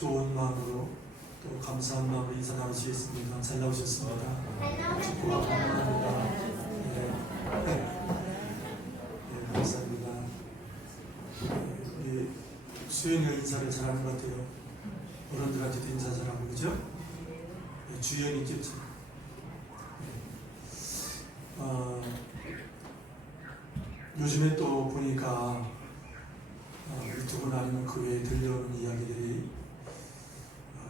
좋은 마음으로 또 감사한 마음으로 인사 나누시겠습니다. 잘 나오셨습니다. 축복하고 감사합니다. 네, 감사합니다. 우리 수연이가 인사를 잘하는 것 같아요. 어른들한테도 인사 잘하고, 그죠? 네, 주연이겠죠. 요즘에 또 보니까 유튜브나 아니면 그 외에 들려오는 이야기들이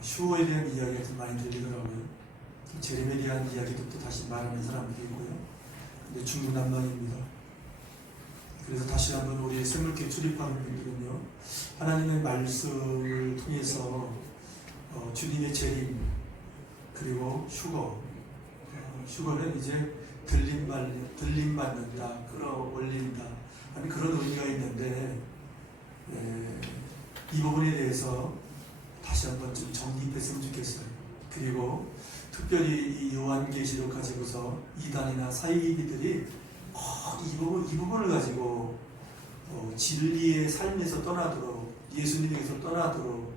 슈어에 대한 이야기가 좀 많이 들리더라고요. 제레미에 대한 이야기도 또 다시 말하는 사람들이 있고요. 근데 중구난방입니다. 그래서 다시 한번 우리 생물계 출입하는 분들은요, 하나님의 말씀을 통해서 주님의 재림, 그리고 휴거는 이제 들림받는다, 끌어올린다 하는 그런 의미가 있는데, 이 부분에 대해서 다시 한번 좀 정립했으면 좋겠어요. 그리고 특별히 이 요한계시록 가지고서 이단이나 사이비들이 이 부분을 가지고 진리의 삶에서 떠나도록, 예수님에게서 떠나도록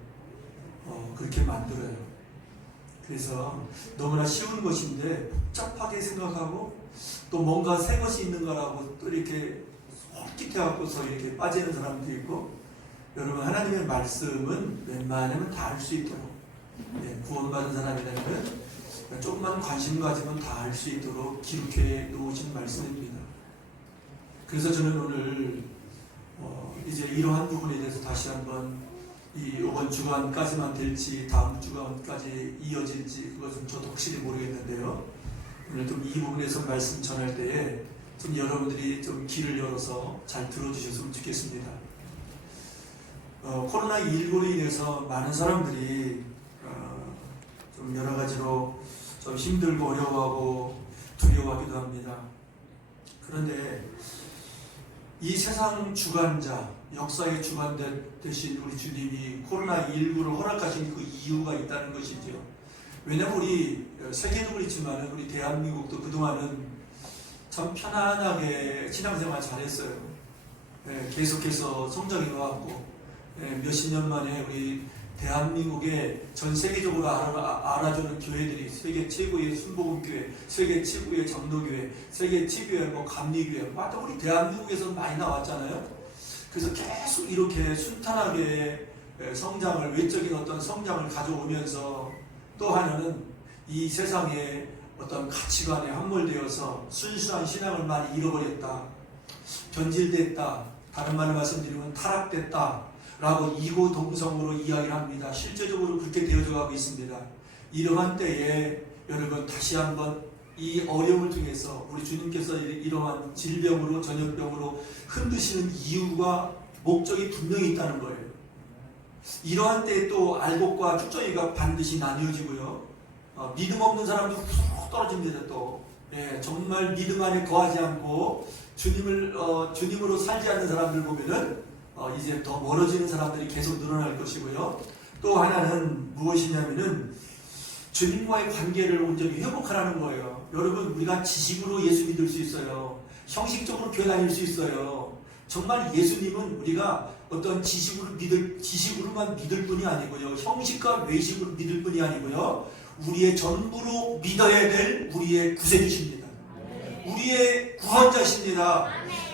그렇게 만들어요. 그래서 너무나 쉬운 것인데 복잡하게 생각하고 또 뭔가 새 것이 있는 거라고 또 이렇게 홀깃해갖고서 이렇게 빠지는 사람도 있고, 여러분 하나님의 말씀은 웬만하면 다 알 수 있도록, 구원받은 사람이라면 조금만 관심 가지면 다 알 수 있도록 기록해 놓으신 말씀입니다. 그래서 저는 오늘 이제 이러한 부분에 대해서 다시 한번 이번 주간까지만 될지 다음 주간까지 이어질지 그것은 저도 확실히 모르겠는데요. 오늘 좀 이 부분에서 말씀 전할 때에 좀 여러분들이 좀 귀를 열어서 잘 들어주셨으면 좋겠습니다. 코로나19로 인해서 많은 사람들이 좀 여러 가지로 좀 힘들고 어려워하고 두려워하기도 합니다. 그런데 이 세상 주관자, 역사의 주관자 되신 우리 주님이 코로나19를 허락하신 그 이유가 있다는 것이죠. 왜냐하면 우리 세계도 그렇지만 우리 대한민국도 그동안은 참 편안하게 신앙생활 잘했어요. 계속해서 성장해 왔고, 몇십 년 만에 우리 대한민국에 전 세계적으로 알아주는 교회들이 세계 최고의 순복음교회, 세계 최고의 장로교회, 세계 최고의 감리교회, 맞다 우리 대한민국에서 많이 나왔잖아요. 그래서 계속 이렇게 순탄하게 성장을, 외적인 어떤 성장을 가져오면서 또 하나는 이 세상에 어떤 가치관에 함몰되어서 순수한 신앙을 많이 잃어버렸다, 변질됐다, 다른 말로 말씀드리면 타락됐다 라고 이고동성으로 이야기를 합니다. 실제적으로 그렇게 되어져 가고 있습니다. 이러한 때에 여러분 다시 한번 이 어려움을 통해서 우리 주님께서 이러한 질병으로, 전염병으로 흔드시는 이유가 목적이 분명히 있다는 거예요. 이러한 때에 또 알곡과 쭉정이가 반드시 나뉘어지고요. 믿음 없는 사람도 훅 떨어집니다. 또 정말 믿음 안에 거하지 않고 주님으로 살지 않는 사람들 보면은 이제 더 멀어지는 사람들이 계속 늘어날 것이고요. 또 하나는 무엇이냐면은 주님과의 관계를 온전히 회복하라는 거예요. 여러분, 우리가 지식으로 예수 믿을 수 있어요. 형식적으로 교회 다닐 수 있어요. 정말 예수님은 우리가 어떤 지식으로만 믿을 뿐이 아니고요, 형식과 외식으로 믿을 뿐이 아니고요, 우리의 전부로 믿어야 될 우리의 구세주십니다. 우리의 구원자십니다.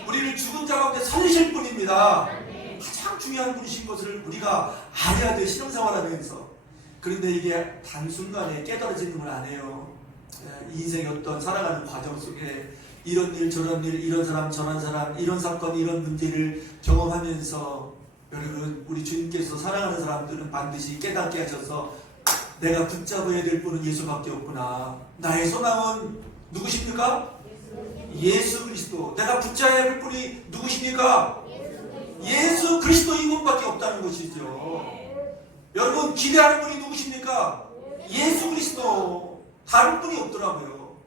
우리를 죽은 자 가운데 살리실 분입니다. 가장 중요한 분이신 것을 우리가 알아야 돼, 신앙생활하면서. 그런데 이게 단순간에 깨달아지는 건 아니에요. 인생의 어떤 살아가는 과정 속에 이런 일 저런 일, 이런 사람 저런 사람, 이런 사건 이런 문제를 경험하면서 여러분, 우리 주님께서 사랑하는 사람들은 반드시 깨닫게 하셔서 내가 붙잡아야 될 분은 예수밖에 없구나. 나의 소망은 누구십니까? 예수 그리스도. 내가 붙잡아야 할 분이 누구십니까? 예수 그리스도 이분밖에 없다는 것이죠. 여러분, 기대하는 분이 누구십니까? 예수 그리스도. 다른 분이 없더라고요.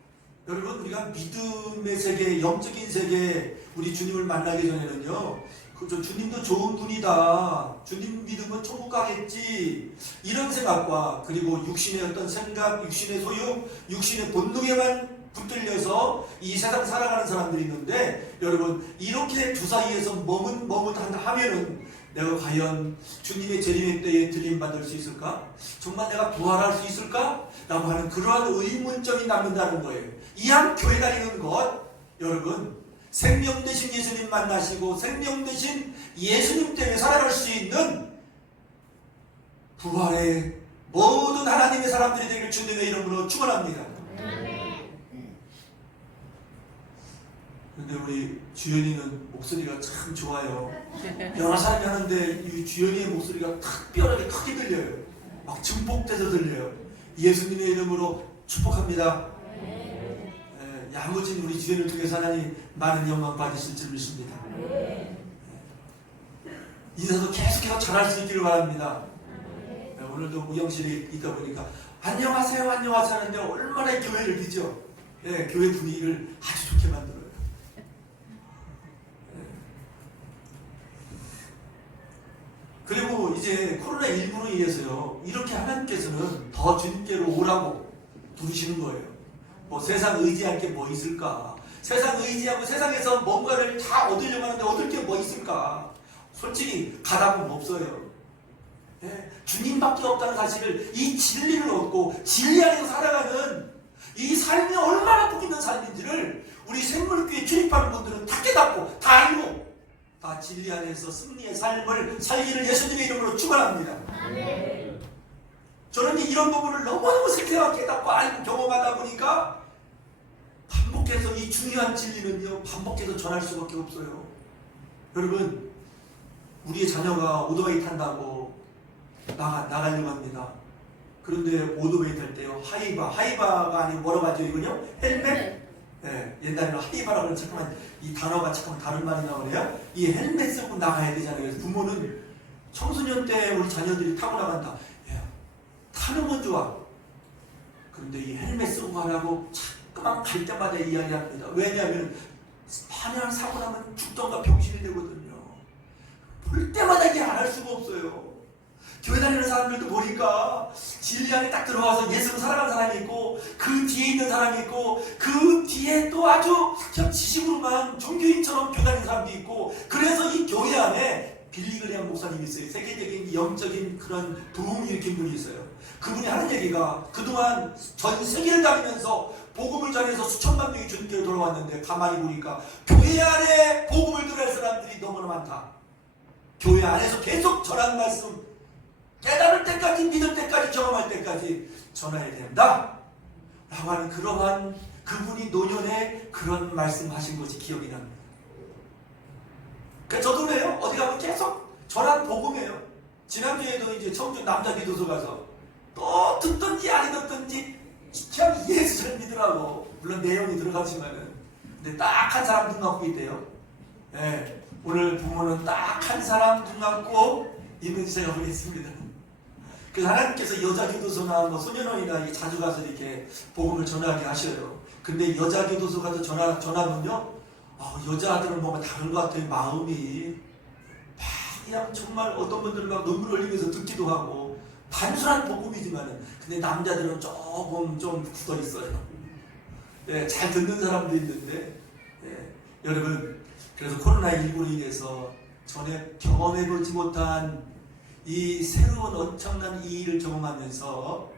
여러분, 우리가 믿음의 세계, 영적인 세계, 우리 주님을 만나기 전에는요, 주님도 좋은 분이다, 주님 믿으면 천국 가겠지, 이런 생각과, 그리고 육신의 어떤 생각, 육신의 소유, 육신의 본능에만 붙들려서 이 세상 살아가는 사람들이 있는데, 여러분, 이렇게 두 사이에서 머뭇머뭇하면은 내가 과연 주님의 재림의 때에 들림받을 수 있을까? 정말 내가 부활할 수 있을까? 라고 하는 그러한 의문점이 남는다는 거예요. 이왕 교회 다니는 것, 여러분, 생명 대신 예수님 만나시고 생명 대신 예수님 때문에 살아갈 수 있는 부활의 모든 하나님의 사람들이 되기를 주님의 이름으로 축원합니다. 근데 우리 주연이는 목소리가 참 좋아요. 여러 사람이 하는데 이 주연이의 목소리가 특별하게 크게 들려요. 막 증폭돼서 들려요. 예수님의 이름으로 축복합니다. 야무진 우리 주연을 통해서 하나님 많은 영광 받으실 줄 믿습니다. 인사도 계속해서 잘할 수 있기를 바랍니다. 오늘도 무영실에 있다 보니까 안녕하세요 안녕하세요 하는데 얼마나 교회를 비죠. 교회 분위기를 아주 좋게 만들어요. 그리고 이제 코로나19로 인해서요, 이렇게 하나님께서는 더 주님께로 오라고 부르시는 거예요. 뭐 세상 의지할 게 뭐 있을까? 세상 의지하고 세상에서 뭔가를 다 얻으려고 하는데 얻을 게 뭐 있을까? 솔직히 가답은 없어요. 주님밖에 없다는 사실을, 이 진리를 얻고 진리 안에서 살아가는 이 삶이 얼마나 복 있는 삶인지를 우리 생물교회 출입하는 분들은 다 깨닫고 다 알고 다 진리 안에서 승리의 삶을 살기를 예수님의 이름으로 축원합니다. 저는 이런 부분을 너무너무 생생하게 깨닫고 알고 경험하다 보니까 반복해서 이 중요한 진리는요, 반복해서 전할 수밖에 없어요. 여러분, 우리의 자녀가 오토바이 탄다고 나가려고 합니다. 그런데 오토바이 탈 때요, 하이바가 아니고 뭐라고 하죠 이거요? 헬멧? 옛날에는 하이바라고 하는 잠깐만 이 단어가 잠깐만 다른 말이 나오네요. 이 헬멧 쓰고 나가야 되잖아요. 그래서 부모는 청소년 때 우리 자녀들이 타고 나간다. 야, 타는 건 좋아. 그런데 이 헬멧 쓰고 가라고 자꾸만 갈 때마다 이야기합니다. 왜냐하면 만약 사고 나면 죽던가 병신이 되거든요. 볼 때마다 이게 안 할 수가 없어요. 교회 다니는 사람들도 보니까 진리 안에 딱 들어와서 예수로 살아가는 사람이 있고 그 뒤에 있는 사람이 있고 그 뒤에 또 아주 지식으로만 종교인처럼 교회 다니는 사람도 있고, 그래서 이 교회 안에 빌리그레암 목사님이 있어요. 세계적인 영적인 그런 부흥을 일으킨 분이 있어요. 그분이 하는 얘기가 그동안 전 세계를 다니면서 복음을 전해서 수천만 명이 주님께로 돌아왔는데 가만히 보니까 교회 안에 복음을 들을 사람들이 너무나 많다. 교회 안에서 계속 전하는 말씀 깨달을 때까지, 믿을 때까지, 경험할 때까지 전해야 된다 라고 하는 그러한 그분이 노년에 그런 말씀하신 것이 기억이 납니다. 그래서 저도 그래요. 어디 가면 계속 전한 복음이에요. 지난주에도 이제 청주 남자 기도소 가서 또 듣든지 안 듣든지 그냥 예수를 믿으라고, 물론 내용이 들어가지만은, 근데 딱 한 사람 눈 감고 있대요. 오늘 부모는 딱 한 사람 눈 감고 있는지 제가 보겠습니다. 그래서 하나님께서 여자 교도소나 뭐 소년원이나 자주 가서 이렇게 복음을 전하게 하셔요. 근데 여자 교도소 가서 전하면요, 여자들은 뭔가 다른 것 같아요. 마음이 막 그냥 정말 어떤 분들은 막 눈물 흘리면서 듣기도 하고 단순한 복음이지만은, 근데 남자들은 조금 좀 굳어 있어요. 잘 듣는 사람도 있는데, 여러분, 그래서 코로나19로 인해서 전에 경험해보지 못한 이 새로운 엄청난 이 일을 경험하면서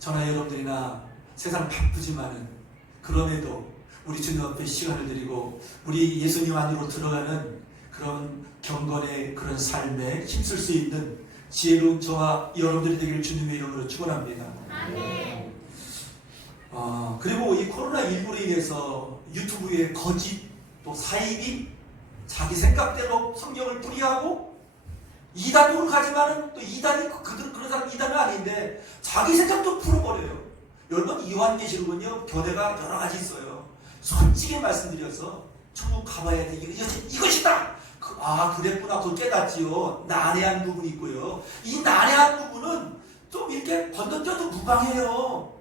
저나 여러분들이나 세상 바쁘지만은 그럼에도 우리 주님 앞에 시간을 드리고 우리 예수님 안으로 들어가는 그런 경건의 그런 삶에 힘쓸 수 있는 지혜로운 저와 여러분들이 되기를 주님의 이름으로 축원합니다. 아멘. 그리고 이 코로나19로 인해서 유튜브에 거짓 또 사입이 자기 생각대로 성경을 풀이하고 이단으로 가지만은 또 이단이 그런 사람 이단은 아닌데 자기 생각도 풀어버려요. 여러분, 요한계시록은요 교대가 여러 가지 있어요. 솔직히 말씀드려서 천국 가봐야 돼. 이것이다. 그랬구나. 그걸 깨닫지요. 난해한 부분이 있고요. 이 난해한 부분은 좀 이렇게 건너뛰어도 무방해요.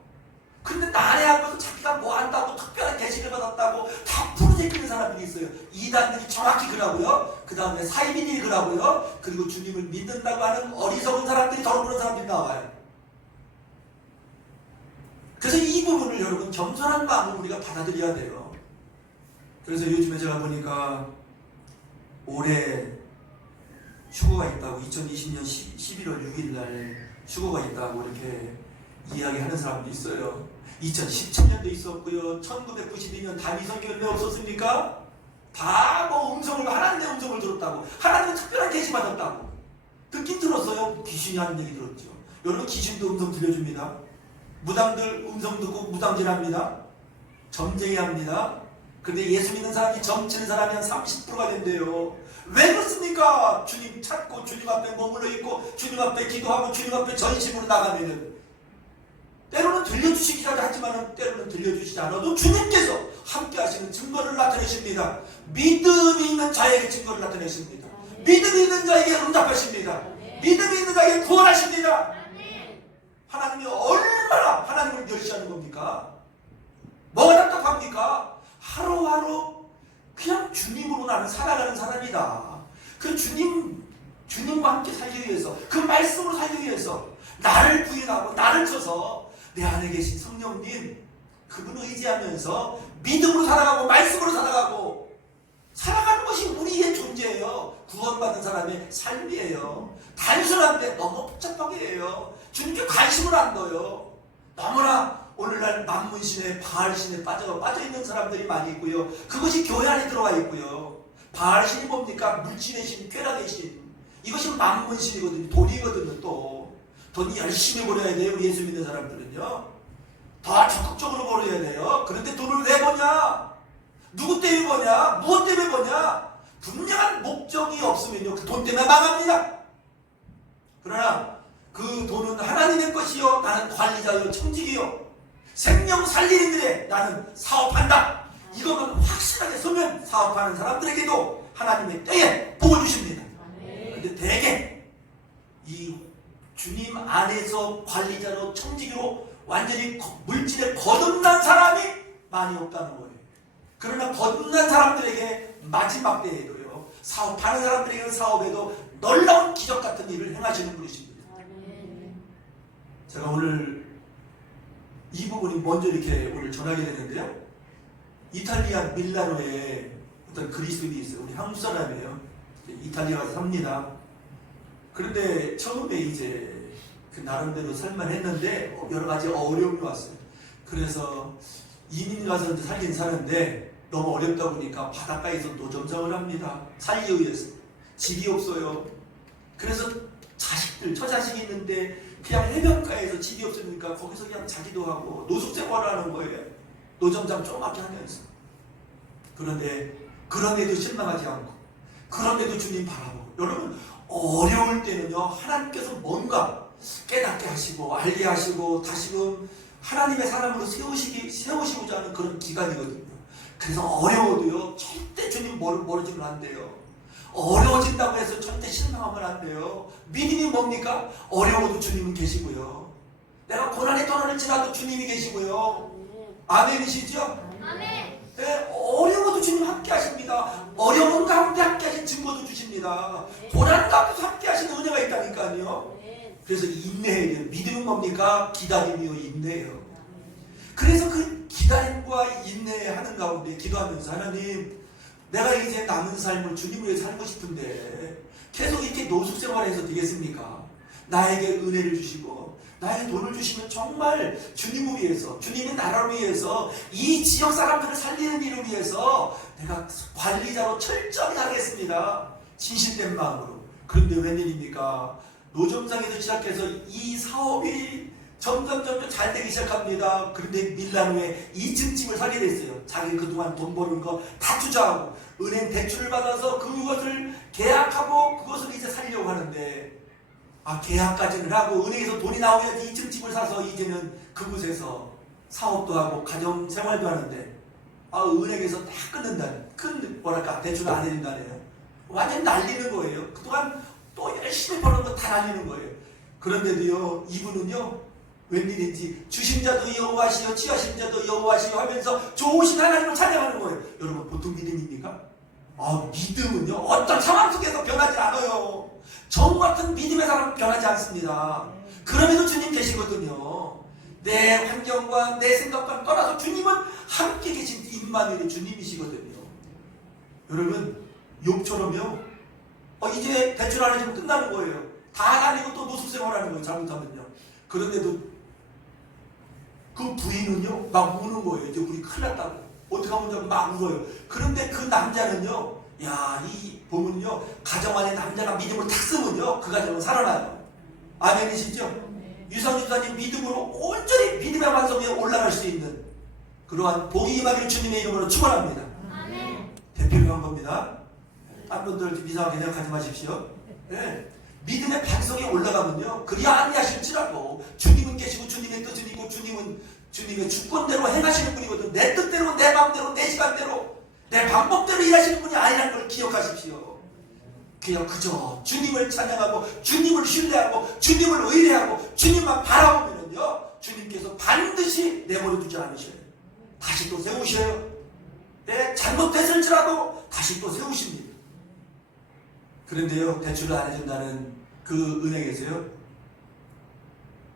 근데 난해한 것은 자기가 뭐 안다고 특별한 계시를 받았다고 다 풀어제끼는 사람들이 있어요. 이단들이 정확히 그러고요. 그 다음에 사이비들이 그러고요. 그리고 주님을 믿는다고 하는 어리석은 사람들이 더 그런 사람들이 나와요. 그래서 이 부분을 여러분 겸손한 마음으로 우리가 받아들여야 돼요. 그래서 요즘에 제가 보니까 올해 휴거가 있다고 2020년 11월 6일 날 휴거가 있다고 이렇게 이야기하는 사람도 있어요. 2017년도 있었고요. 1992년 다미성 열매 없었습니까? 다 뭐 하나님의 음성을 들었다고, 하나님은 특별한 계시 받았다고 듣긴 들었어요. 귀신이 하는 얘기 들었죠. 여러분, 귀신도 음성 들려줍니다. 무당들 음성 듣고 무당질합니다. 점쟁이합니다. 근데 예수 믿는 사람이 점치는 사람이 한 30%가 된대요. 왜 그렇습니까? 주님 찾고 주님 앞에 머물러 있고 주님 앞에 기도하고 주님 앞에 전심으로 나가면은, 때로는 들려주시기까지 하지만 때로는 들려주시지 않아도 주님께서 함께 하시는 증거를 나타내십니다. 믿음이 있는 자에게 증거를 나타내십니다. 믿음이 있는 자에게 응답하십니다. 믿음이 있는 자에게 구원하십니다. 하나님이 얼마나 하나님을 멸시하는 겁니까? 뭐가 답답합니까? 하루하루 그냥 주님으로 나는 살아가는 사람이다. 그 주님과 함께 살기 위해서, 그 말씀으로 살기 위해서 나를 부인하고 나를 쳐서 내 안에 계신 성령님, 그분을 의지하면서 믿음으로 살아가고 말씀으로 살아가는 것이 우리의 존재예요. 구원받은 사람의 삶이에요. 단순한데 너무 복잡하게 해요. 주님께 관심을 안 둬요. 너무나 오늘날 만문신에 바알신에 빠져 있는 사람들이 많이 있고요. 그것이 교회 안에 들어가 있고요. 바알신이 뭡니까? 물질의 신, 쾌락의 신. 이것이 만문신이거든요. 돈이거든요. 또 돈이 열심히 벌어야 돼요. 예수 믿는 사람들은요. 더 적극적으로 벌어야 돼요. 그런데 돈을 왜 버냐? 누구 때문에 버냐? 무엇 때문에 버냐? 분명한 목적이 없으면요, 그 돈 때문에 망합니다. 그러나 그 돈은 하나님의 것이요, 나는 관리자요, 청직이요, 생명 살리는 일에 나는 사업한다. 이것만 확실하게 서면 사업하는 사람들에게도 하나님의 때에 복을 주십니다. 그런데 대개 이 주님 안에서 관리자로, 청직으로 완전히 물질에 거듭난 사람이 많이 없다는 거예요. 그러나 거듭난 사람들에게 마지막 때에도요, 사업하는 사람들에게는 사업에도 놀라운 기적 같은 일을 행하시는 분이십니다. 제가 오늘 이 부분이 먼저 이렇게 오늘 전하게 되는데요, 이탈리아 밀라노에 어떤 그리스도인이 있어요. 우리 한국 사람이에요. 이탈리아에 삽니다. 그런데 처음에 이제 그 나름대로 살만했는데 여러 가지 어려움이 왔어요. 그래서 이민 가서 이제 살긴 사는데 너무 어렵다 보니까 바닷가에서 노점상을 합니다. 살기 위해서. 집이 없어요. 그래서 자식들, 처자식이 있는데 그냥 해변가에서 집이 없으니까 거기서 그냥 자기도 하고 노숙 생활을 하는 거예요. 노점장 조그맣게 하면서. 그런데 그럼에도 실망하지 않고, 그럼에도 주님 바라보고. 여러분, 어려울 때는요, 하나님께서 뭔가 깨닫게 하시고 알게 하시고 다시금 하나님의 사람으로 세우시고자 하는 그런 기간이거든요. 그래서 어려워도요, 절대 주님 멀어지면 안 돼요. 어려워진다고 해서 절대 실망하면 안 돼요. 믿음이 뭡니까? 어려워도 주님은 계시고요. 내가 고난의 터널을 지나도 주님이 계시고요. 아멘이시죠? 아멘. 네, 어려워도 주님 함께 하십니다. 어려운 가운데 함께 하신 증거도 주십니다. 고난 가운데서 함께 하시는 은혜가 있다니까요. 그래서 인내해야 돼요. 믿음은 뭡니까? 기다림이요, 인내예요. 그래서 그 기다림과 인내하는 가운데 기도하면서, 하나님, 내가 이제 남은 삶을 주님을 위해 살고 싶은데 계속 이렇게 노숙생활해서 되겠습니까? 나에게 은혜를 주시고 나에게 돈을 주시면 정말 주님을 위해서, 주님의 나라를 위해서, 이 지역 사람들을 살리는 일을 위해서 내가 관리자로 철저히 하겠습니다. 진실된 마음으로. 그런데 웬일입니까? 노점상에서 시작해서 이 사업이 점점 잘 되기 시작합니다. 그런데 밀라노에 2층 집을 사게 됐어요. 자기 그동안 돈 버는 거 다 투자하고 은행 대출을 받아서 그것을 계약하고 그것을 이제 살려고 하는데, 계약까지는 하고 은행에서 돈이 나오야지 2층 집을 사서 이제는 그곳에서 사업도 하고 가정 생활도 하는데, 은행에서 다 끊는다는, 대출을 안 해준다네요. 완전 날리는 거예요. 그동안 또 열심히 버는 거 다 날리는 거예요. 그런데도요, 이분은요, 웬일인지 주신 자도 여호와시요 취하신 자도 여호와시요 하면서 좋으신 하나님을 찬양하는 거예요. 여러분, 보통 믿음입니까? 믿음은요, 어떤 상황 속에서 변하지 않아요. 정 같은 믿음의 사람은 변하지 않습니다. 그럼에도 주님 계시거든요. 내 환경과 내 생각과 떠나서 주님은 함께 계신 임마누엘이 주님이시거든요. 여러분, 욥처럼요, 이제 대출 안 해주면 끝나는 거예요. 다 다니고 또 노숙생활하는 거예요. 잘못하면요. 그런데도 그 부인은요 막 우는 거예요. 이제 우리 큰일 났다고. 어떻게 하면 막 울어요. 그런데 그 남자는요, 이 보면요 가정 안에 남자가 믿음을 탁 쓰면요 그 가정은 살아나요. 아멘이시죠? 유상유사님 믿음으로 온전히 믿음의 완성에 올라갈 수 있는 그러한 복이 임하기를 주님의 이름으로 축원합니다. 대표로 한 겁니다. 딴 분들 좀 이상하게 생각하지 마십시오. 네. 믿음의 반성에 올라가면요 그리야 아니하실지라도 주님은 계시고 주님의 뜻은 있고 주님은 주님의 주권대로 행하시는 분이거든. 내 뜻대로 내 마음대로 내 시간대로 내 방법대로 일하시는 분이 아니라는 걸 기억하십시오. 그냥 그저 주님을 찬양하고 주님을 신뢰하고 주님을 의뢰하고 주님만 바라보면요 주님께서 반드시 내버려두지 않으셔요. 다시 또 세우셔요. 네, 잘못됐을지라도 다시 또 세우십니다. 그런데요 대출을 안 해준다는 그 은행에서요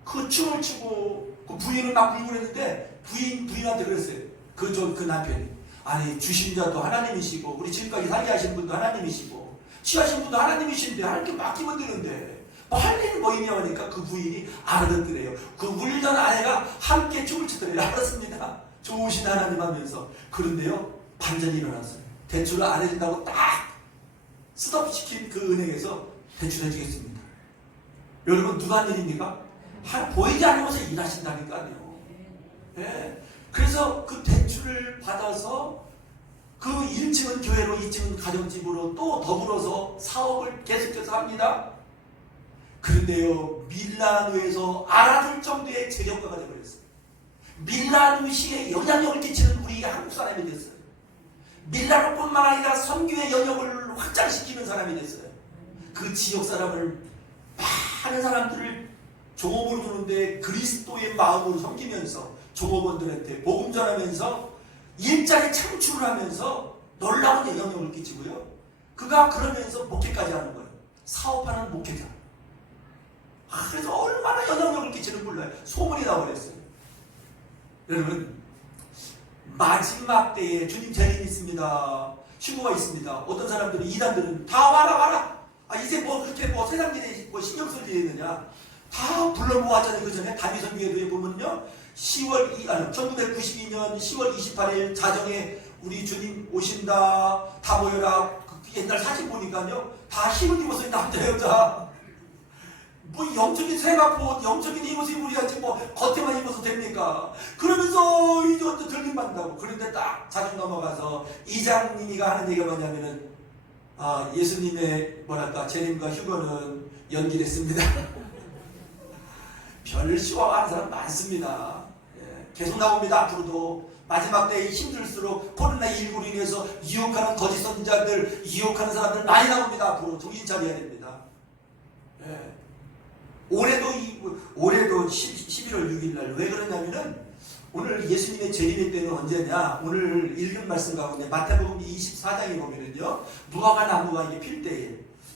그 춤을 추고 그 부인은 막 울고 그랬는데 부인한테 그랬어요. 그 남편이 아니 주신 자도 하나님이시고 우리 지금까지 살게 하신 분도 하나님이시고 취하신 분도 하나님이신데 하나님께 맡기면 되는데 할 일이 뭐 있냐고 하니까 그 부인이 알아듣더래요. 그 울던 아내가 함께 춤을 추더래요. 알았습니다. 좋으신 하나님 하면서. 그런데요 반전이 일어났어요. 대출을 안 해준다고 딱 스톱시킨 그 은행에서 대출해주겠습니다. 여러분 누가 한 일입니까? 보이지 않는 곳에 일하신다니까요. 네. 그래서 그 대출을 받아서 그 1층은 교회로 2층은 가정집으로 또 더불어서 사업을 계속해서 합니다. 그런데요 밀라노에서 알아들 정도의 재경가가 되어버렸어요. 밀라노시에 영향력을 끼치는 우리 한국 사람이 됐어요. 밀라노뿐만 아니라 선교의 영역을 확장시키는 사람이 됐어요. 그 지역 사람을 많은 사람들을 종업을 두는데 그리스도의 마음으로 섬기면서 종업원들한테 복음 전하면서 일자리 창출을 하면서 놀라운 영향력을 끼치고요. 그가 그러면서 목회까지 하는 거예요. 사업하는 목회자. 그래서 얼마나 영향력을 끼치는 몰라요. 소문이 나버렸어요. 여러분 마지막 때에 주님 재림이 있습니다. 신고가 있습니다. 어떤 사람들은 이단들은 다 와라. 이제 뭐 그렇게 뭐 세상 일에 뭐 신경 쓸 일이 있느냐. 다 불러 모았잖아요. 그 전에 다니선교회에 보면요. 1992년 10월 28일 자정에 우리 주님 오신다. 다 모여라. 그 옛날 사진 보니까요. 다 흰옷 입어서 남자 여자. 뭐 영적인 세마포, 영적인 이 모습이 우리같이 뭐 겉에만 입어서 됩니까? 그러면서 이제 어떤 들림받는다고. 그런데 딱 자주 넘어가서 이장님이가 하는 얘기가 뭐냐면은 예수님의 재림과 휴거는 연기됐습니다. 별 시황하는 사람 많습니다. 예, 계속 나옵니다. 앞으로도 마지막 때에 힘들수록 코로나19로 인해서 유혹하는 거짓 선지자들, 유혹하는 사람들 많이 나옵니다. 앞으로 정신 차려야 됩니다. 예. 올해도 11월 6일 날 왜 그러냐면은 오늘 예수님의 재림의 때는 언제냐? 오늘 읽은 말씀 가운데 마태복음 24장에 보면은요 무화과 나무가 이게 필 때에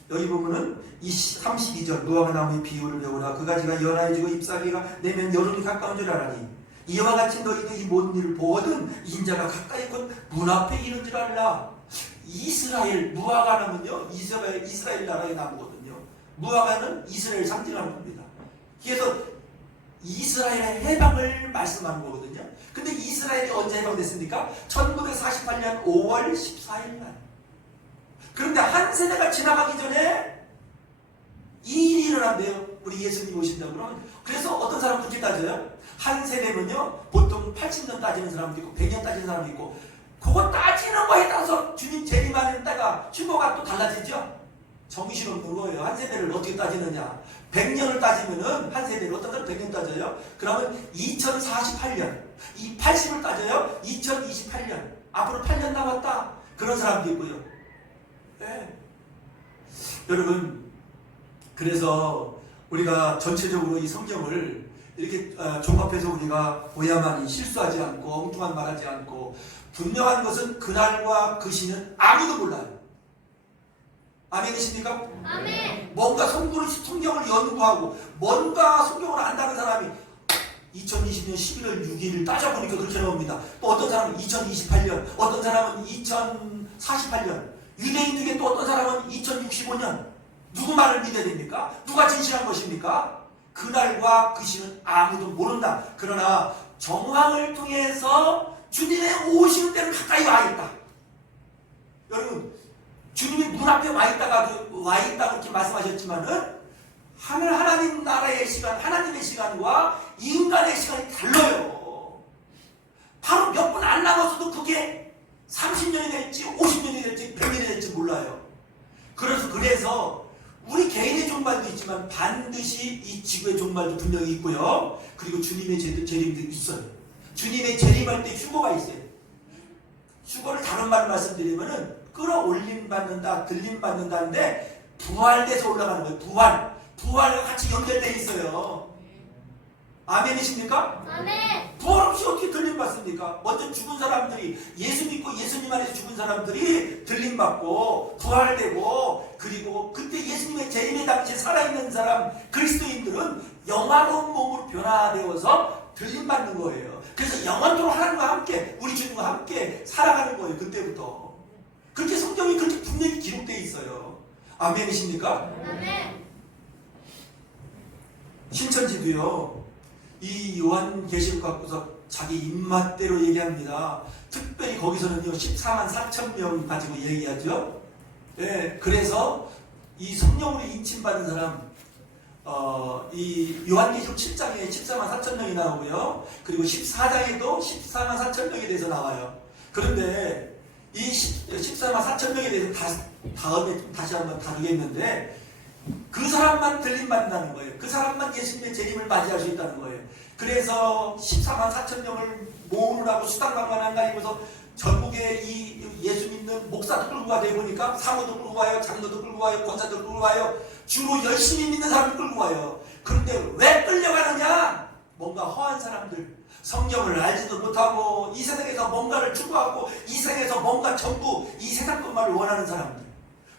여기 보면은 32절 무화과 나무의 비유를 배우라. 그 가지가 연하여지고 잎사귀가 내면 여름이 가까운 줄 알아니 이와 같이 너희도 이 모든 일을 보거든 인자가 가까이 곧 문 앞에 이른 줄 알라. 이스라엘 무화과 나무는요 이스라엘 나라의 나무거든요. 무화과는 이스라엘 상징하는 겁니다. 그래서 이스라엘의 해방을 말씀하는 거거든요. 근데 이스라엘이 언제 해방됐습니까? 1948년 5월 14일 날. 그런데 한 세대가 지나가기 전에 이 일이 일어난대요. 우리 예수님 오신다고 그러면. 그래서 어떤 사람 그렇게 따져요. 한 세대면요 보통 80년 따지는 사람도 있고 100년 따지는 사람도 있고 그거 따지는 거에 따라서 주님 재림하는 때가 휴거가 또 달라지죠. 정신없는 거예요. 한 세대를 어떻게 따지느냐. 100년을 따지면은 한 세대를 어떤 사람 100년 따져요. 그러면 2048년 이 80을 따져요. 2028년 앞으로 8년 남았다. 그런 사람도 있고요. 네. 여러분 그래서 우리가 전체적으로 이 성경을 이렇게 종합해서 우리가 보야만이 실수하지 않고 엉뚱한 말하지 않고 분명한 것은 그날과 그 시는 아무도 몰라요. 아멘이십니까? 아멘. 뭔가 성경을 연구하고 뭔가 성경을 안다는 사람이 2020년 11월 6일 따져보니까 그렇게 나옵니다. 또 어떤 사람은 2028년, 어떤 사람은 2048년. 유대인 중에 또 어떤 사람은 2065년 누구 말을 믿어야 됩니까? 누가 진실한 것입니까? 그날과 그 시는 아무도 모른다. 그러나 정황을 통해서 주님의 오시는 때는 가까이 와 있다. 여러분, 주님이 문 앞에 와 있다고 이렇게 말씀하셨지만은 하나님 나라의 시간, 하나님의 시간과 인간의 시간이 달라요. 바로 몇 분 안 남았어도 그게 30년이 될지 50년이 될지 100년이 될지 몰라요. 그래서 우리 개인의 종말도 있지만 반드시 이 지구의 종말도 분명히 있고요. 그리고 주님의 재림도 있어요. 주님의 재림할 때 휴거가 있어요. 휴거를 다른 말로 말씀드리면은 끌어올림 받는다, 들림 받는다는데 부활돼서 올라가는 거예요. 부활과 같이 연결되어 있어요. 아멘이십니까? 아멘. 부활 없이 어떻게 들림 받습니까? 먼저 죽은 사람들이, 예수 믿고 예수님 안에서 죽은 사람들이 들림 받고 부활되고, 그리고 그때 예수님의 재림의 당시에 살아있는 사람 그리스도인들은 영화로운 몸으로 변화되어서 들림 받는 거예요. 그래서 영원토록 하나님과 함께, 우리 주님과 함께 살아가는 거예요. 그때부터. 그렇게 성경이 그렇게 분명히 기록되어 있어요. 아멘이십니까? 아멘. 신천지도요, 이 요한계시록 갖고서 자기 입맛대로 얘기합니다. 특별히 거기서는요 14만 4천 명 가지고 얘기하죠. 예, 그래서 이 성령으로 인침받은 사람, 이 요한계시록 7장에 14만 4천 명이 나오고요. 그리고 14장에도 14만 4천 명에 대해서 나와요. 그런데 이 14만 4천 명에 대해서 다음에 좀 다시 한번 다루겠는데, 그 사람만 들림받는다는 거예요. 그 사람만 예수님의 재림을 맞이할 수 있다는 거예요. 그래서 14만 4천 명을 모으느라고 수당방만 안 가지고서 전국에 이 예수 믿는 목사도 끌고 가다 보니까 사모도 끌고 와요, 장로도 끌고 와요, 권사도 끌고 와요. 주로 열심히 믿는 사람을 끌고 와요. 그런데 왜 끌려가느냐? 뭔가 허한 사람들, 성경을 알지도 못하고 이 세상에서 뭔가를 추구하고 이 세상에서 뭔가 전부 이 세상 것만을 원하는 사람들.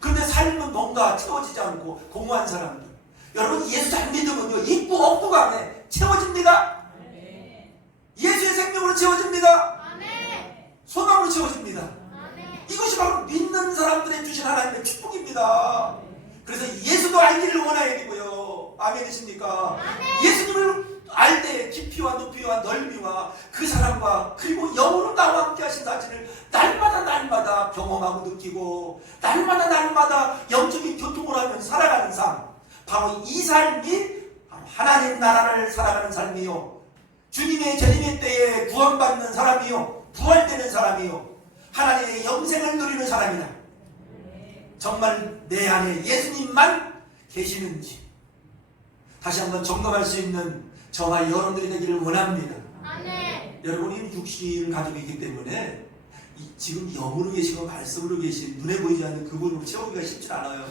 그런데 삶은 뭔가 채워지지 않고 공허한 사람들. 여러분, 예수 잘 믿으면요, 있고 없고 간에 채워집니다. 아멘. 예수의 생명으로 채워집니다. 아멘. 소망으로 채워집니다. 아멘. 이것이 바로 믿는 사람들의 주신 하나님의 축복입니다. 그래서 예수도 알기를 원해야 되고요. 아멘이십니까? 아멘. 예수님을 알 때 깊이와 높이와 넓이와 그 사람과, 그리고 영으로 나와 함께 하신 사실을 날마다 경험하고 느끼고 날마다 영적인 교통을 하면서 살아가는 삶, 바로 이 삶이 하나님 나라를 살아가는 삶이요, 주님의 재림의 때에 구원받는 사람이요, 부활되는 사람이요, 하나님의 영생을 누리는 사람이다. 정말 내 안에 예수님만 계시는지 다시 한번 점검할 수 있는 저와 여러분들이 되기를 원합니다. 아멘. 여러분이 육신을 가지고 있기 때문에 지금 영으로 계시고 말씀으로 계신 눈에 보이지 않는 그분으로 채우기가 쉽지 않아요.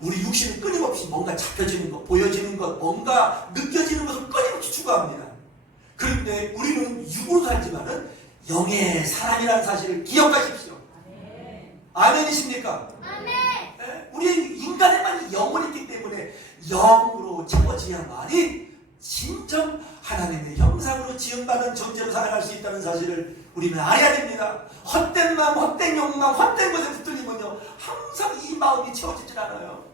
우리 육신은 끊임없이 뭔가 잡혀지는 것, 보여지는 것, 뭔가 느껴지는 것을 끊임없이 추구합니다. 그런데 우리는 육으로 살지만은 영의 사람이라는 사실을 기억하십시오. 아멘이십니까? 아멘. 우리 인간에만 영혼이 있기 때문에 영으로 채워져야만이 진정 하나님의 형상으로 지음받은 존재로 살아갈 수 있다는 사실을 우리는 알아야 됩니다. 헛된 마음, 헛된 욕망, 헛된 것에 붙들리면요, 항상 이 마음이 채워지질 않아요.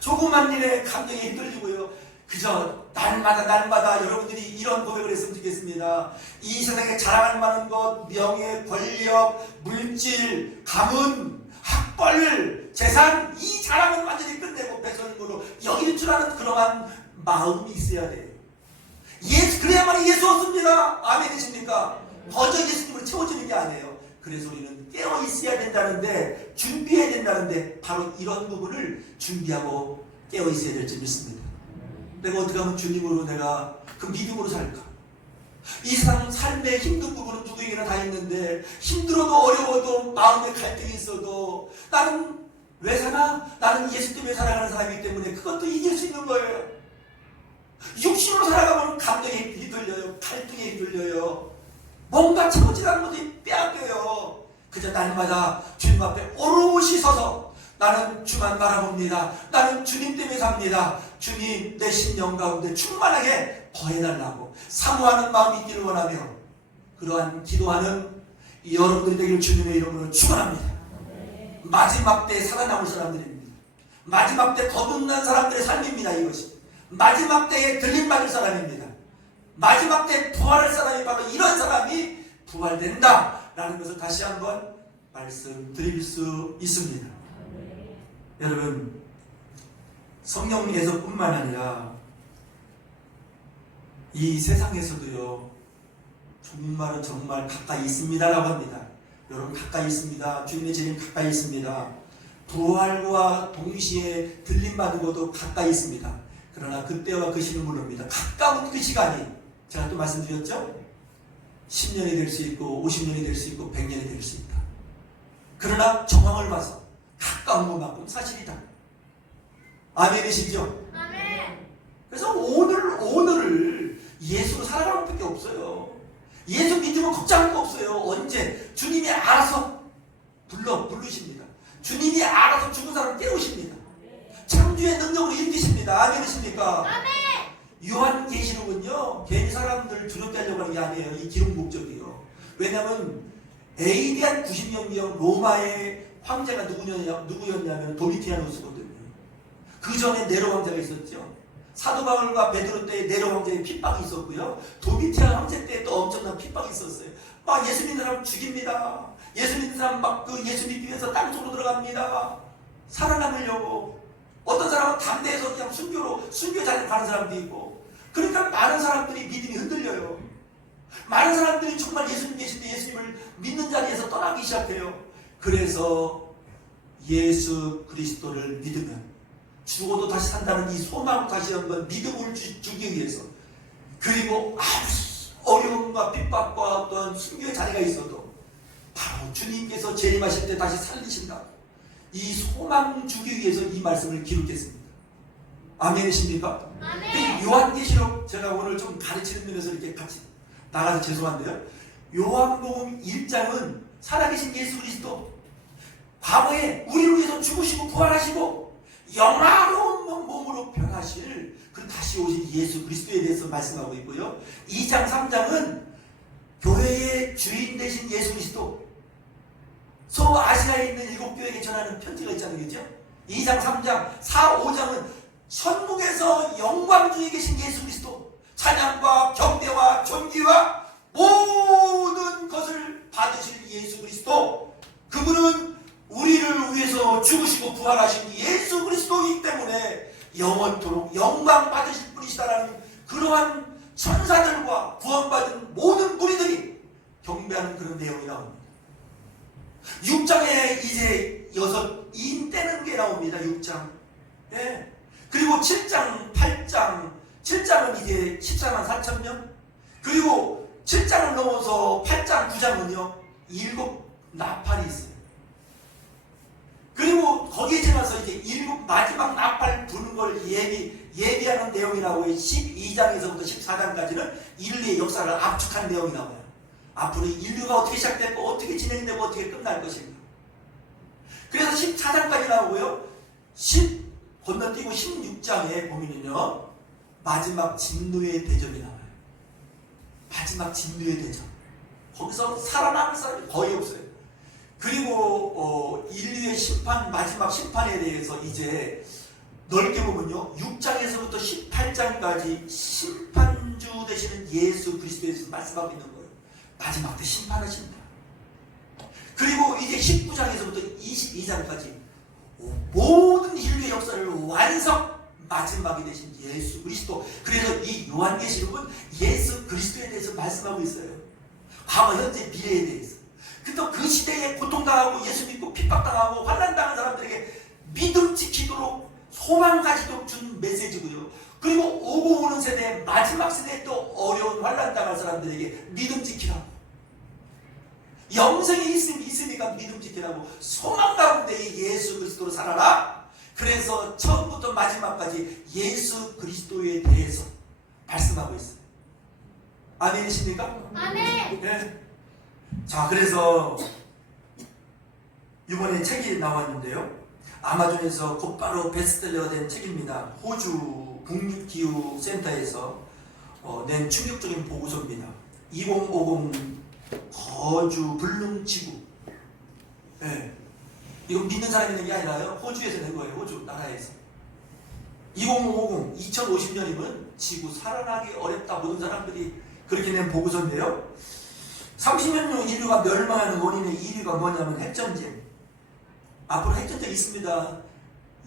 조그만 일에 감정이 흔들리고요. 그저 날마다 여러분들이 이런 고백을 했으면 좋겠습니다. 이 세상에 자랑할 만한 것, 명예, 권력, 물질, 가문, 학벌, 재산, 이 자랑은 완전히 끝내고 백성으로 여길 줄 아는 그러한 마음이 있어야 돼요. 그래야만 예수 없습니다. 아멘이십니까? 거저 예수님으로 채워지는 게 아니에요. 그래서 우리는 깨어 있어야 된다는데, 준비해야 된다는데, 바로 이런 부분을 준비하고 깨어 있어야 될 줄 믿습니다. 내가 어떻게 하면 주님으로 내가 그 믿음으로 살까? 이 세상 삶의 힘든 부분은 누구에게나 다 있는데, 힘들어도 어려워도 마음에 갈등이 있어도 나는 왜 사나? 나는 예수 때문에 살아가는 사람이기 때문에 그것도 이길 수 있는 거예요. 육신으로 살아가면 감정에 휘둘려요. 갈등에 휘둘려요. 뭔가 채워지지 않는 것이 빼앗겨요. 그저 날마다 주님 앞에 오롯이 서서 나는 주만 바라봅니다. 나는 주님 때문에 삽니다. 주님, 내 심령 가운데 충만하게 더해달라고 사모하는 마음이 있기를 원하며, 그러한 기도하는 여러분들이 되기를 주님의 이름으로 축원합니다. 마지막 때에 살아남을 사람들입니다. 마지막 때 거듭난 사람들의 삶입니다. 이것이 마지막 때에 들림받을 사람입니다. 마지막 때 부활할 사람이 바로 이런 사람이 부활된다 라는 것을 다시 한번 말씀드릴 수 있습니다. 여러분, 성령에서뿐만 아니라 이 세상에서도요, 정말 가까이 있습니다라고 합니다. 여러분, 가까이 있습니다. 주님의 재림 가까이 있습니다. 부활과 동시에 들림받는 것도 가까이 있습니다. 그러나 그때와 그 시는 모릅니다. 가까운 그 시간이, 제가 또 말씀드렸죠? 10년이 될 수 있고 50년이 될 수 있고 100년이 될 수 있다. 그러나 정황을 봐서 가까운 것만큼 사실이다. 아멘이시죠? 아멘. 그래서 오늘을 예수로 살아가는 것밖에 없어요. 예수 믿으면 걱정할 거 없어요. 언제? 주님이 알아서 부르십니다. 주님이 알아서 죽은 사람을 깨우십니다. 창조의 능력으로 일으키십니다. 아멘이십니까? 아멘. 요한계시록은요, 괜히 사람들 두렵게 하려고 하는 게 아니에요. 이 기록 목적이요. 왜냐하면 AD 한 90년경 로마의 황제가 누구였냐면 도미티아누스거든요. 그 전에 네로 황제가 있었죠. 사도 바울과 베드로 때에 네로 황제의 핍박이 있었고요. 도미티안 황제 때 또 엄청난 핍박이 있었어요. 막 예수 믿는 사람 죽입니다. 예수 믿는 사람 막 그 예수 믿기 위해서 땅속으로 들어갑니다. 살아남으려고. 어떤 사람은 담대해서 그냥 순교 자리로 가는 사람도 있고. 그러니까 많은 사람들이 믿음이 흔들려요. 많은 사람들이 정말 예수님 계신데 예수님을 믿는 자리에서 떠나기 시작해요. 그래서 예수 그리스도를 믿으면 죽어도 다시 산다는 이 소망을 다시 한번 믿음을 주기 위해서, 그리고 아무 어려움과 핍박과 어떤 순교의 자리가 있어도 바로 주님께서 재림하실 때 다시 살리신다, 이 소망 주기 위해서 이 말씀을 기록했습니다. 아멘이십니까? 아멘. 요한계시록 제가 오늘 좀 가르치는 면에서 이렇게 같이 나가서 죄송한데요, 요한복음 1장은 살아계신 예수 그리스도 과거에 우리를 위해서 죽으시고 부활하시고 영화로운 몸으로 변하실 그 다시 오신 예수 그리스도에 대해서 말씀하고 있고요. 2장 3장은 교회의 주인 되신 예수 그리스도, 소아시아에 있는 7교회에게 전하는 편지가 있잖아요. 그렇죠? 2장 3장 4, 5장은 천국에서 영광 중에 계신 예수 그리스도, 찬양과 경배와 존귀와 모든 것을 받으실 예수 그리스도, 그분은 우리를 위해서 죽으시고 부활하신 예수 그리스도이기 때문에 영원토록 영광 받으실 분이시다라는 그러한 천사들과 구원받은 모든 무리들이 경배하는 그런 내용이 나옵니다. 6장에 이제 6인 떼는 게 나옵니다. 6장. 예. 그리고 7장, 8장, 7장은 이제 14만 4천 명. 그리고 7장을 넘어서 8장, 9장은요, 7 나팔이 있어요. 그리고 거기에 지나서 이제 7 마지막 나팔 부는 걸 예비하는 내용이 나오고, 12장에서부터 14장까지는 인류의 역사를 압축한 내용이 나와요. 앞으로 인류가 어떻게 시작됐고 어떻게 진행되고 어떻게 끝날 것인가. 그래서 14장까지 나오고요. 10 건너뛰고 16장에 보면은요, 마지막 진노의 대접이 나와요. 마지막 진노의 대접. 거기서 살아남을 사람이 거의 없어요. 그리고 인류의 심판, 마지막 심판에 대해서 이제 넓게 보면요, 6장에서부터 18장까지 심판주 되시는 예수 그리스도에 대해서 말씀하고 있는 거예요. 마지막 때 심판하신다. 그리고 이제 19장에서부터 22장까지 모든 인류의 역사를 완성, 마지막이 되신 예수 그리스도. 그래서 이 요한계시록은 예수 그리스도에 대해서 말씀하고 있어요. 과거, 현재, 미래에 대해서. 또 그 시대에 고통당하고 예수 믿고 핍박당하고 환난당한 사람들에게 믿음 지키도록 소망 가지도록 준 메시지고요. 그리고 오고 오는 세대, 마지막 세대에 또 어려운 환난당할 사람들에게 믿음 지키라고, 영생이 있으니까 믿음 지키라고, 소망 가운데 예수 그리스도로 살아라. 그래서 처음부터 마지막까지 예수 그리스도에 대해서 말씀하고 있어요. 아멘이십니까? 아멘. 네. 자, 그래서 이번에 책이 나왔는데요, 아마존에서 곧바로 베스트셀러가 된 책입니다. 호주 국립기후센터에서 낸 충격적인 보고서입니다. 2050 거주 불능지구. 네. 이건 믿는 사람이 낸 게 아니라요. 호주에서 낸 거예요. 호주 나라에서. 2050, 2050년이면 지구 살아나기 어렵다. 모든 사람들이 그렇게 낸 보고서인데요. 30년 후 인류가 멸망하는 원인의 1위가 뭐냐면 핵전쟁. 앞으로 핵전쟁 있습니다.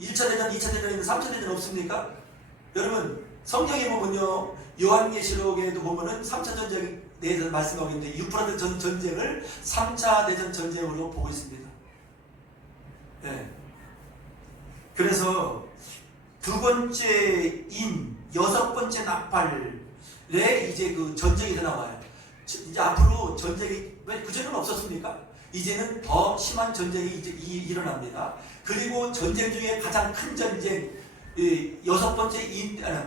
1차 대전, 2차 대전 있는 3차 대전 없습니까? 여러분 성경에 보면요. 요한계시록에도 보면은 3차 전쟁에 대해서 말씀하고 있는데 유프라테 전쟁을 3차 대전 전쟁으로 보고 있습니다. 네. 그래서 두 번째 인, 여섯 번째 나팔에 이제 그 전쟁이 더 나와요. 이제 앞으로 전쟁이 왜 그전에는 없었습니까? 이제는 더 심한 전쟁이 이제 일어납니다. 그리고 전쟁 중에 가장 큰 전쟁, 여섯 번째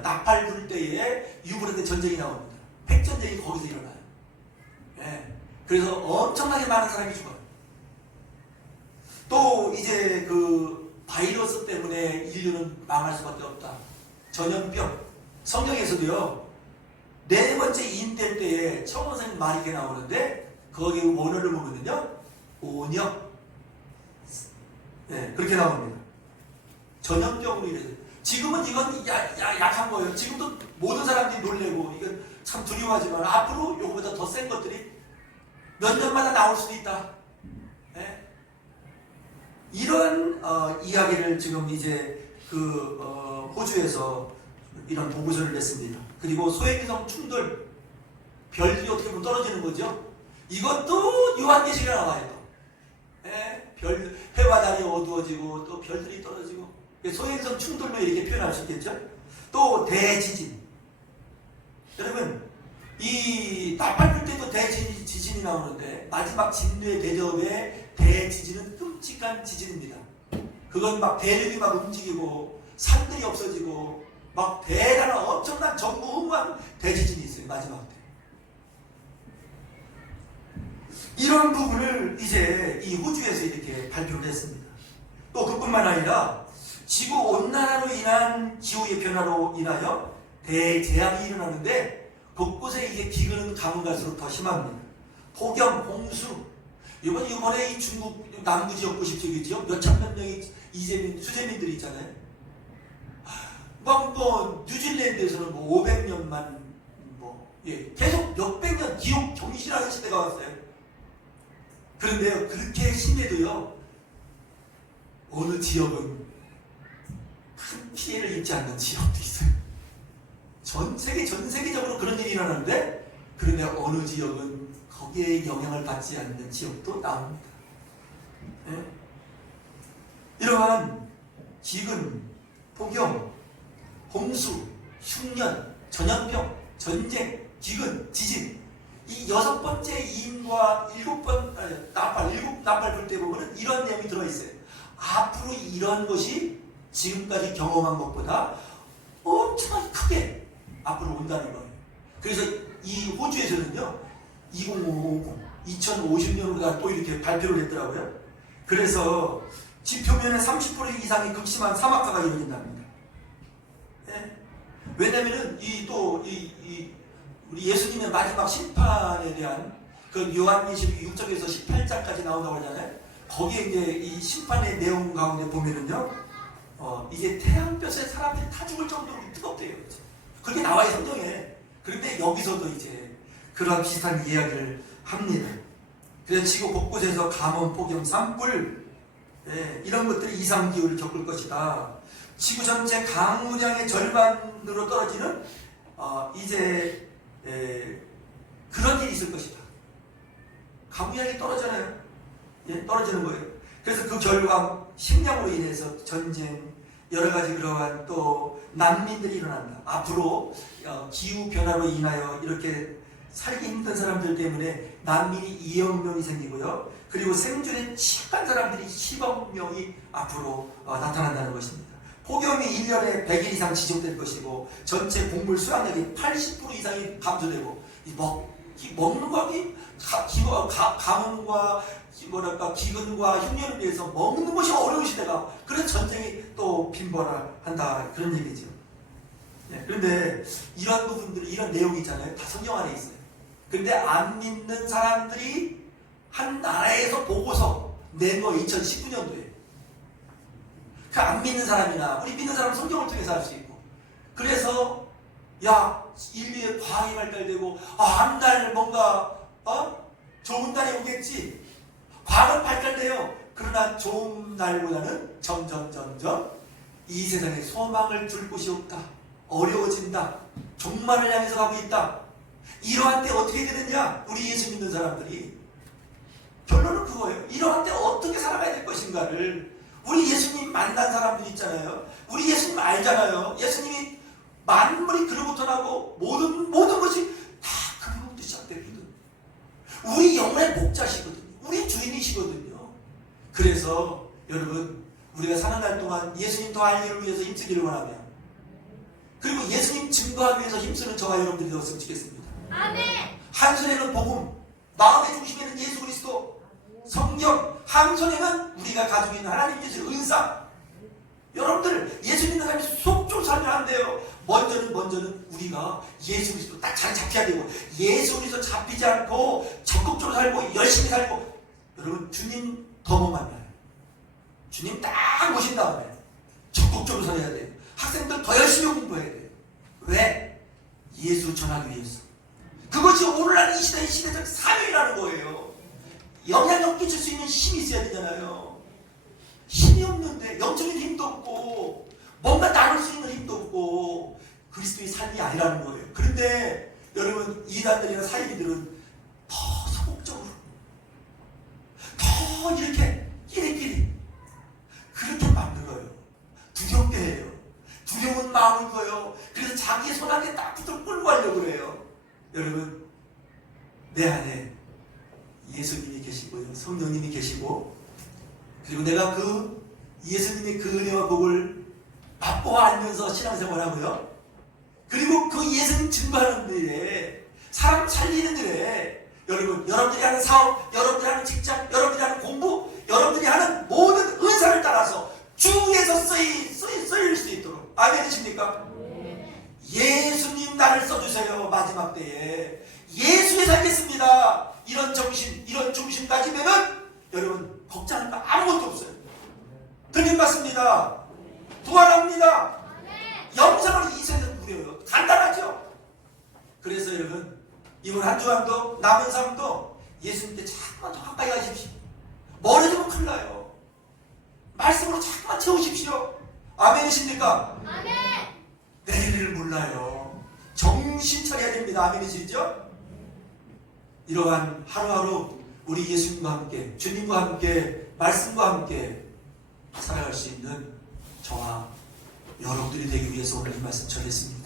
나팔 불 때에 유브라데 전쟁이 나옵니다. 핵전쟁이 거기서 일어나요. 네. 그래서 엄청나게 많은 사람이 죽어요. 또 이제 그 바이러스 때문에 인류는 망할 수밖에 없다. 전염병. 성경에서도요. 네 번째 인대 때에 청원생 말이 이렇게 나오는데 거기 원어를 보면요. 온역. 네, 그렇게 나옵니다. 전염병으로 인해서. 지금은 이건 약한 거예요. 지금도 모든 사람들이 놀래고 이건 참 두려워하지만 앞으로 요거보다 더 센 것들이 몇 년마다 나올 수도 있다. 네? 이런 이야기를 지금 이제 그 호주에서 이런 보고서를 냈습니다. 그리고 소행성 충돌, 별들이 어떻게 보면 떨어지는 거죠. 이것도 요한계시록에 나와요. 예? 해와 달이 어두워지고 또 별들이 떨어지고 소행성 충돌로 이렇게 표현할 수 있겠죠. 또 대지진. 여러분 이 나팔 불 때도 대지진이 나오는데 마지막 진노의 대접의 대지진은 끔찍한 지진입니다. 그건 막 대륙이 막 움직이고 산들이 없어지고 막 대단한 엄청난 전무후무한 대지진이 있어요. 마지막 때. 이런 부분을 이제 이 호주에서 이렇게 발표를 했습니다. 또 그뿐만 아니라 지구 온난화로 인한 기후의 변화로 인하여 대재앙이 일어나는데 곳곳에 이게 기근은 가면 갈수록 더 심합니다. 폭염, 홍수. 이번에 이 중국 남부 지역 보십시오. 몇천만 명의 수재민들이 있잖아요. 뭐 뉴질랜드에서는 뭐 500년만 계속 몇백 년 기후 경실하는 시대가 왔어요. 그런데요, 그렇게 심해도요, 어느 지역은 큰 피해를 입지 않는 지역도 있어요. 전 세계적으로 그런 일이 일어나는데, 그런데 어느 지역은 거기에 영향을 받지 않는 지역도 나옵니다. 네? 이러한 기근, 폭염, 홍수, 흉년, 전염병, 전쟁, 기근, 지진, 이 여섯 번째 인과 일곱 나팔 불 때 보면 이런 내용이 들어있어요. 앞으로 이런 것이 지금까지 경험한 것보다 엄청나게 크게 앞으로 온다는 거예요. 그래서 이 호주에서는요, 2050년으로 또 이렇게 발표를 했더라고요. 그래서 지표면에 30% 이상의 극심한 사막화가 이루어진답니다. 네? 왜냐면은 우리 예수님의 마지막 심판에 대한 그 요한계시록 6장에서 18장까지 나온다고 하잖아요. 거기에 이제 이 심판의 내용 가운데 보면은요, 이제 태양볕에 사람들이 타 죽을 정도로 뜨겁대요. 그게 나와요, 성경에. 그런데 여기서도 이제 그런 비슷한 이야기를 합니다. 그래서 지구 곳곳에서 가뭄, 폭염, 산불, 이런 것들이 이상기후를 겪을 것이다. 지구 전체 강우량의 절반으로 떨어지는 이제 그런 일이 있을 것이다. 강우량이 떨어지는 거예요. 그래서 그 결과 식량으로 인해서 전쟁, 여러 가지 그러한 또 난민들이 일어난다. 앞으로 기후 변화로 인하여 이렇게 살기 힘든 사람들 때문에 난민이 2억 명이 생기고요. 그리고 생존에 취약한 사람들이 10억 명이 앞으로 나타난다는 것입니다. 폭염이 1년에 100일 이상 지속될 것이고 전체 곡물 수확량이 80% 이상이 감소되고 먹는 것이 가뭄과 기근과 흉년을 위해서 먹는 것이 어려운 시대가, 그래서 전쟁이 또 빈번한다, 그런 얘기죠. 그런데 이런 부분들이, 이런 내용이 있잖아요. 다 성경 안에 있어요. 그런데 안 믿는 사람들이 한 나라에서 보고서 낸 거 2019년도에 그 안 믿는 사람이나 우리 믿는 사람은 성경을 통해서 알 수 있고, 그래서 야 인류의 과학이 발달되고 한 달 뭔가 좋은 날이 오겠지. 과학은 발달돼요. 그러나 좋은 날보다는 점점 이 세상에 소망을 줄 곳이 없다. 어려워진다. 종말을 향해서 가고 있다. 이러한 때 어떻게 되느냐? 우리 예수 믿는 사람들이 결론은 그거예요. 이러한 때 어떻게 살아가야 될 것인가를, 우리 예수님 만난 사람들이 있잖아요. 우리 예수님 알잖아요. 예수님이 만물이 그로부터 나고 모든 것이 다 그로부터 시작되거든. 우리 영혼의 목자시거든요. 우리 주인이시거든요. 그래서 여러분, 우리가 사는 날 동안 예수님 더 알기를 위해서 힘쓰기를 원하며, 그리고 예수님 증거하기 위해서 힘쓰는 저와 여러분들이 되었으면 좋겠습니다. 아멘. 한 손에는 복음, 마음의 중심에는 예수 그리스도, 성경, 한 손에는 우리가 가지고 있는 하나님 계신 은사. 여러분들 예수 믿는 사람이 속좀 살면 안 돼요. 먼저는 우리가 예수 그리스도 딱 잘 잡혀야 되고, 예수 그리스도 잡히지 않고 적극적으로 살고 열심히 살고, 여러분 주님 더 못 만나요. 주님 딱 모신 다음에 적극적으로 살아야 돼요. 학생들 더 열심히 공부해야 돼요. 왜? 예수를 전하기 위해서. 그것이 오늘날 이 시대적 사명이라는 거예요. 영향력 끼칠 수 있는 힘이 있어야 되잖아요. 힘이 없는데, 영적인 힘도 없고 뭔가 나눌 수 있는 힘도 없고, 그리스도의 삶이 아니라는 거예요. 그런데 여러분, 이단들이나 사이비들은 더 소극적으로, 더 이렇게 끼리끼리 그렇게 만들어요. 두렵게 해요. 두려운 마음을 거요. 그래서 자기의 손안에 딱 붙어 끌고 가려고 그래요. 여러분, 내 안에 예수님이 계시고요, 성령님이 계시고, 그리고 내가 그 예수님의 그 은혜와 복을 맛보아 알면서 신앙생활하고요, 그리고 그 예수님 증거하는 일에, 사람 살리는 일에, 여러분들이 하는 사업, 여러분들이 하는 직장, 여러분들이 하는 공부, 여러분들이 하는 모든 은사를 따라서 주에서 쓰일 수 있도록. 아멘이십니까? 예수님 나를 써주세요. 마지막 때에 예수에 살겠습니다. 이런 정신, 이런 중심 가지면은 여러분 걱정할 거 아무것도 없어요. 들림 받습니다. 부활합니다. 영생을 이 세상 누려요. 간단하죠? 그래서 여러분, 이번 한 주간도 남은 삶도 예수님께 자꾸만 더 가까이 가십시오. 멀어지면 큰일 나요. 말씀으로 자꾸만 채우십시오. 아멘이십니까? 아멘. 내일을 몰라요. 정신 차려야 됩니다. 아멘이시죠? 이러한 하루하루 우리 예수님과 함께, 주님과 함께, 말씀과 함께 살아갈 수 있는 저와 여러분들이 되기 위해서 오늘 이 말씀 전했습니다.